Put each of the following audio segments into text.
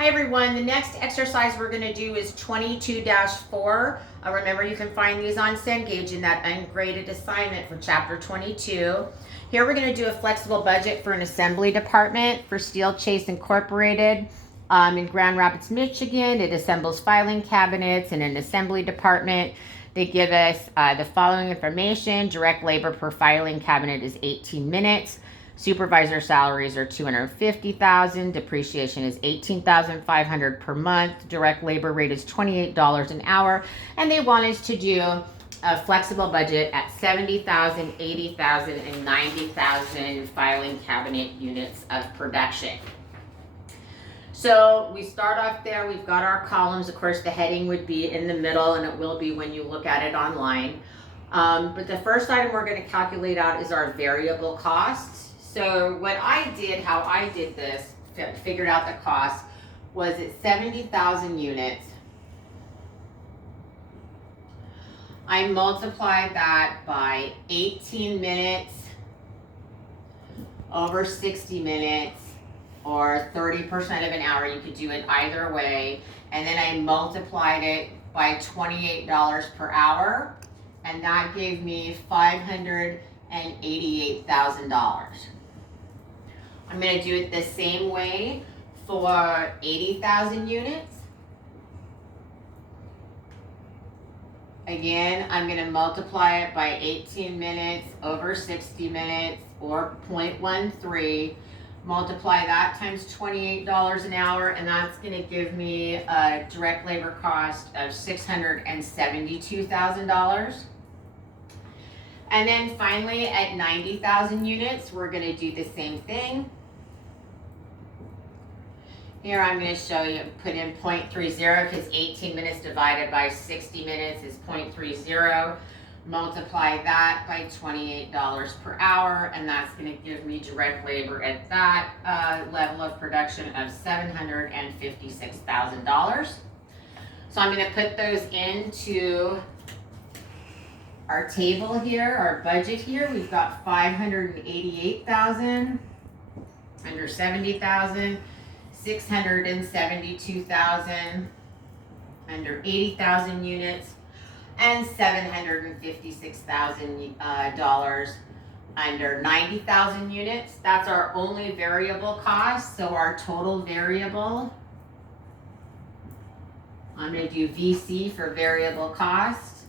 Hi everyone, the next exercise we're going to do is 22-4. Remember, you can find these on Cengage in that ungraded assignment for chapter 22. Here we're going to do a flexible budget for an assembly department for Steel Chase Incorporated in Grand Rapids, Michigan. It assembles filing cabinets in an assembly department. They give us the following information. Direct labor per filing cabinet is 18 minutes. Supervisor salaries are $250,000. Depreciation is $18,500 per month. Direct labor rate is $28 an hour. And they want us to do a flexible budget at 70,000, 80,000, and 90,000 filing cabinet units of production. So we start off there. We've got our columns. Of course, the heading would be in the middle, and it will be when you look at it online. But the first item we're going to calculate out is our variable costs. So what I did, how I did this, figured out the cost, was at 70,000 units. I multiplied that by 18 minutes over 60 minutes, or 30% of an hour. You could do it either way. And then I multiplied it by $28 per hour, and that gave me $588,000. I'm going to do it the same way for 80,000 units. Again, I'm going to multiply it by 18 minutes over 60 minutes, or 0.13. Multiply that times $28 an hour, and that's going to give me a direct labor cost of $672,000. And then finally, at 90,000 units, we're going to do the same thing. Here I'm going to show you, put in 0.30 because 18 minutes divided by 60 minutes is 0.30. Multiply that by $28 per hour, and that's going to give me direct labor at that level of production of $756,000. So I'm going to put those into our table here, our budget here. We've got 588,000 under 70,000. 672,000 under 80,000 units, and $756,000 under 90,000 units. That's our only variable cost. So our total variable, I'm going to do VC for variable cost,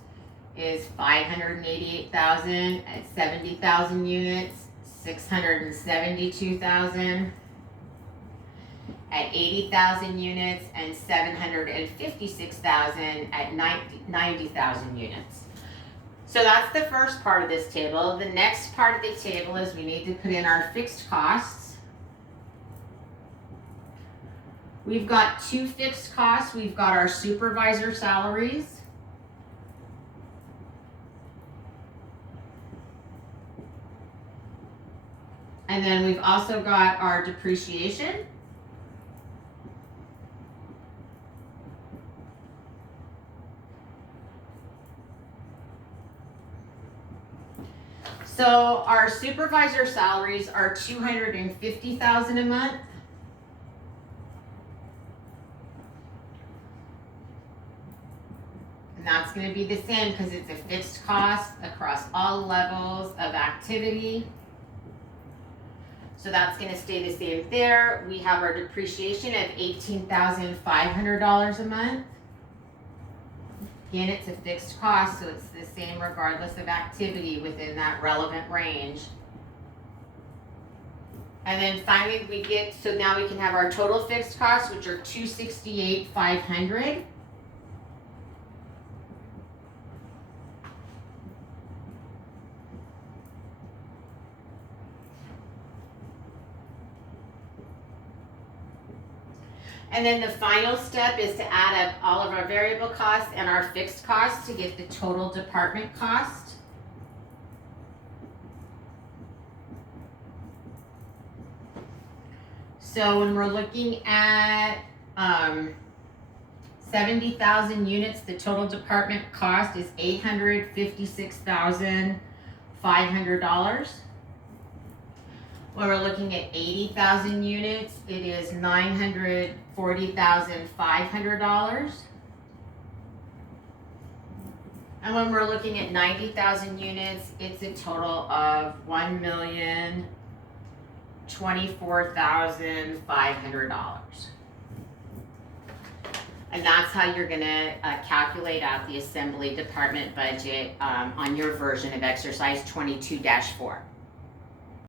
is 588,000 at 70,000 units, 672,000 at 80,000 units, and 756,000 at 90,000 units. So that's the first part of this table. The next part of the table is we need to put in our fixed costs. We've got two fixed costs. We've got our supervisor salaries. And then we've also got our depreciation. So our supervisor salaries are $250,000 a month. And that's going to be the same because it's a fixed cost across all levels of activity. So that's going to stay the same there. We have our depreciation of $18,500 a month. Again, it's a fixed cost, so it's the same regardless of activity within that relevant range. And then finally we get, so now we can have our total fixed costs, which are $268,500. And then the final step is to add up all of our variable costs and our fixed costs to get the total department cost. So when we're looking at 70,000 units, the total department cost is $856,500. When we're looking at 80,000 units, it is $940,500. And when we're looking at 90,000 units, it's a total of $1,024,500. And that's how you're gonna calculate out the assembly department budget on your version of exercise 22-4.